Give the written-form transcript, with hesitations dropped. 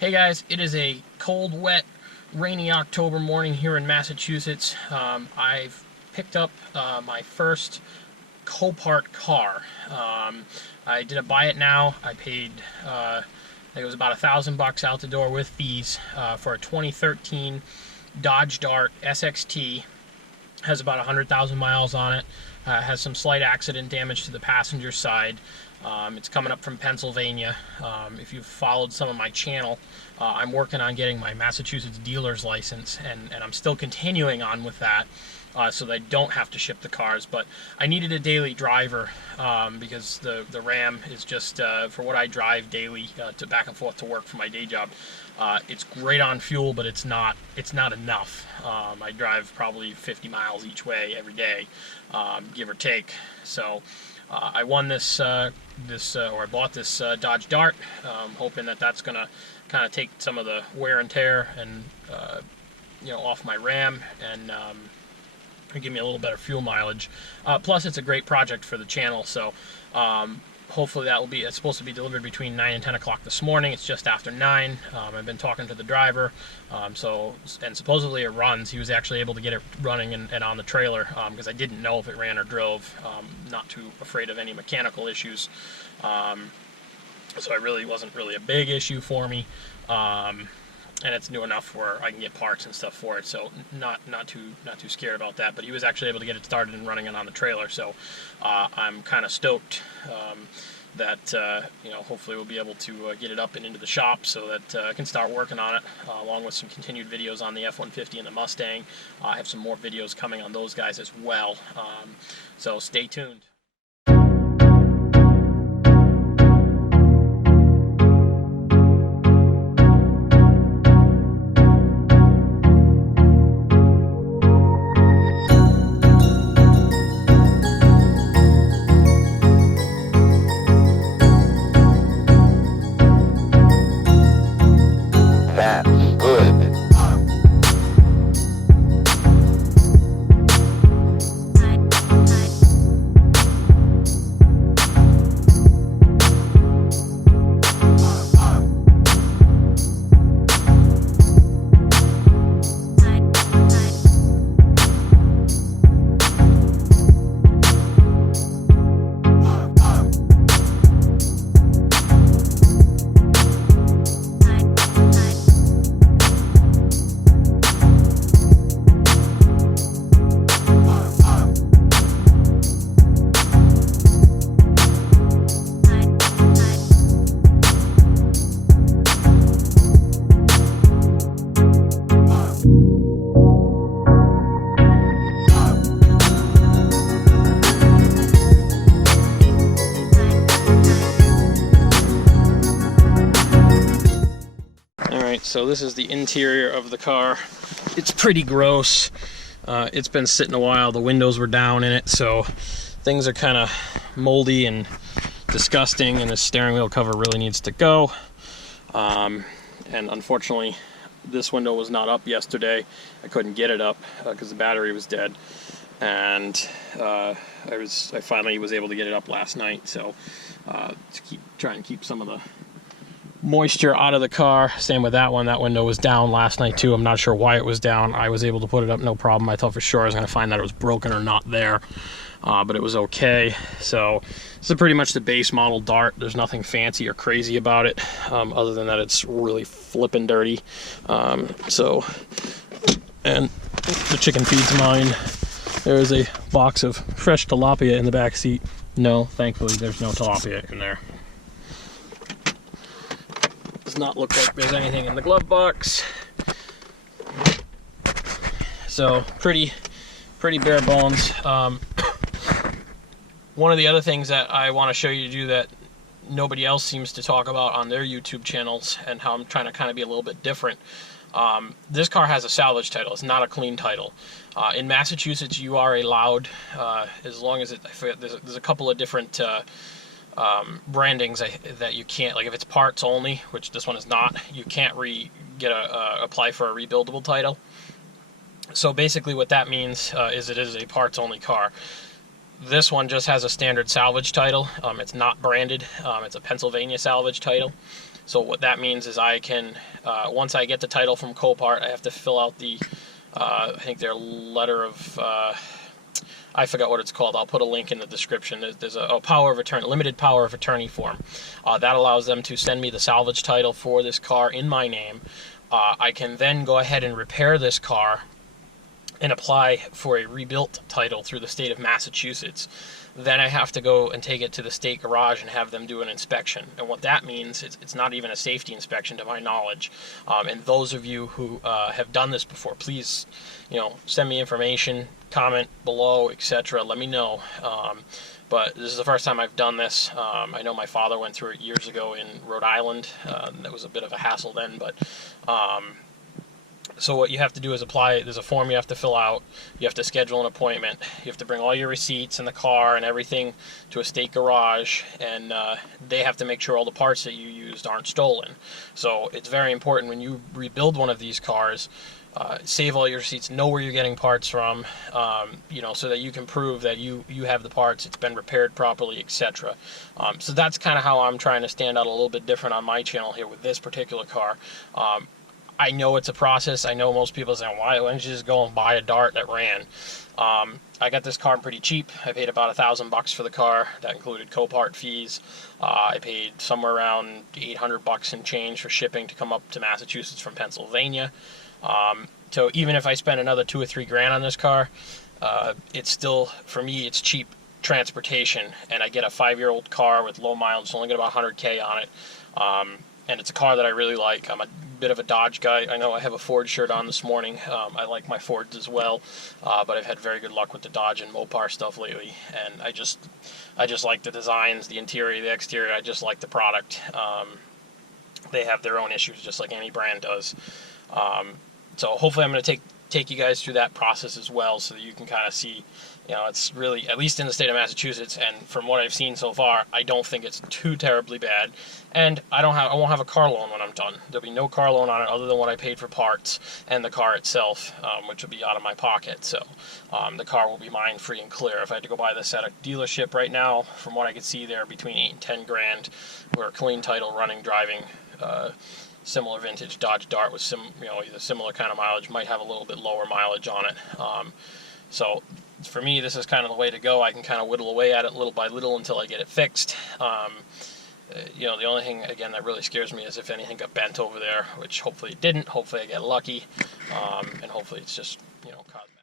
Hey guys, it is a cold, wet, rainy October morning here in Massachusetts. I've picked up my first Copart car. I didn't buy it now. I paid, I think it was about $1,000 out the door with fees for a 2013 Dodge Dart SXT. Has about 100,000 miles on it. Has some slight accident damage to the passenger side. It's coming up from Pennsylvania. If you've followed some of my channel, I'm working on getting my Massachusetts dealer's license, and I'm still continuing on with that so that I don't have to ship the cars. But I needed a daily driver because the Ram is just, for what I drive daily to back and forth to work for my day job, it's great on fuel, but it's not enough. I drive probably 50 miles each way every day, give or take. So I won this, or I bought this Dodge Dart, hoping that that's gonna kind of take some of the wear and tear and off my Ram and give me a little better fuel mileage. Plus, it's a great project for the channel, so hopefully that will be. It's supposed to be delivered between 9 and 10 o'clock this morning. It's just after 9. I've been talking to the driver, and supposedly it runs. He was actually able to get it running and on the trailer because I didn't know if it ran or drove. Not too afraid of any mechanical issues, so it really wasn't really a big issue for me. And it's new enough where I can get parts and stuff for it, so not too scared about that. But he was actually able to get it started and running it on the trailer, so I'm kind of stoked that hopefully we'll be able to get it up and into the shop so that I can start working on it, along with some continued videos on the F-150 and the Mustang. I have some more videos coming on those guys as well, so stay tuned. So this is the interior of the car. It's pretty gross. It's been sitting a while. The windows were down in it, so things are kind of moldy and disgusting, and the steering wheel cover really needs to go. And unfortunately, this window was not up yesterday. I couldn't get it up because the battery was dead, and I finally was able to get it up last night. So to try and keep some of the moisture out of the car. Same with that one. That window was down last night too. I'm not sure why it was down. I was able to put it up no problem. I thought for sure I was going to find that it was broken or not there, but it was okay. So this is pretty much the base model Dart. There's nothing fancy or crazy about it, other than that it's really flippin' dirty. And the chicken feeds mine. There is a box of fresh tilapia in the back seat. No, thankfully there's no tilapia in there. Does not look like there's anything in the glove box. So pretty bare bones. One of the other things that I want to show you to do that nobody else seems to talk about on their YouTube channels, and how I'm trying to kind of be a little bit different. This car has a salvage title. It's not a clean title. In Massachusetts, you are allowed, as long as there's a couple of different brandings that you can't, like if it's parts only, which this one is not, you can't apply for a rebuildable title. So basically what that means is it is a parts only car. This one just has a standard salvage title. It's not branded. It's a Pennsylvania salvage title. So what that means is I can, once I get the title from Copart, I have to fill out the, I think their letter of, I forgot what it's called. I'll put a link in the description. There's a power of attorney, limited power of attorney form. That allows them to send me the salvage title for this car in my name. I can then go ahead and repair this car and apply for a rebuilt title through the state of Massachusetts. Then I have to go and take it to the state garage and have them do an inspection. And what that means, it's not even a safety inspection to my knowledge. And those of you who have done this before, please, send me information, comment below, etc. Let me know. But this is the first time I've done this. I know my father went through it years ago in Rhode Island. That was a bit of a hassle then, but so what you have to do is apply. There's a form you have to fill out. You have to schedule an appointment. You have to bring all your receipts in the car and everything to a state garage, and they have to make sure all the parts that you used aren't stolen. So it's very important when you rebuild one of these cars, save all your receipts, know where you're getting parts from, so that you can prove that you have the parts, it's been repaired properly, etc. So that's kind of how I'm trying to stand out a little bit different on my channel here with this particular car. I know it's a process. I know most people say, why don't you just go and buy a Dart that ran? I got this car pretty cheap. I paid about $1,000 for the car. That included Copart fees. I paid somewhere around $800 and change for shipping to come up to Massachusetts from Pennsylvania. So even if I spend another $2 or $3 grand on this car, it's still, for me, it's cheap transportation. And I get a 5-year-old car with low mileage. It's only got about 100K on it. And it's a car that I really like. I'm a bit of a Dodge guy. I know I have a Ford shirt on this morning. I like my Fords as well, but I've had very good luck with the Dodge and Mopar stuff lately. And I just like the designs, the interior, the exterior. I just like the product. They have their own issues, just like any brand does. So hopefully I'm going to take you guys through that process as well, so that you can kind of see, it's really, at least in the state of Massachusetts, and from what I've seen so far, I don't think it's too terribly bad. And I won't have a car loan when I'm done. There'll be no car loan on it other than what I paid for parts and the car itself, which will be out of my pocket. So the car will be mine free and clear. If I had to go buy this at a dealership right now, from what I could see, they're between 8 and 10 grand. We're a clean title, running, driving, similar vintage Dodge Dart with either similar kind of mileage, might have a little bit lower mileage on it. So for me, this is kind of the way to go. I can kind of whittle away at it little by little until I get it fixed. The only thing, again, that really scares me is if anything got bent over there, which hopefully it didn't. Hopefully I get lucky, and hopefully it's just, cosmetic.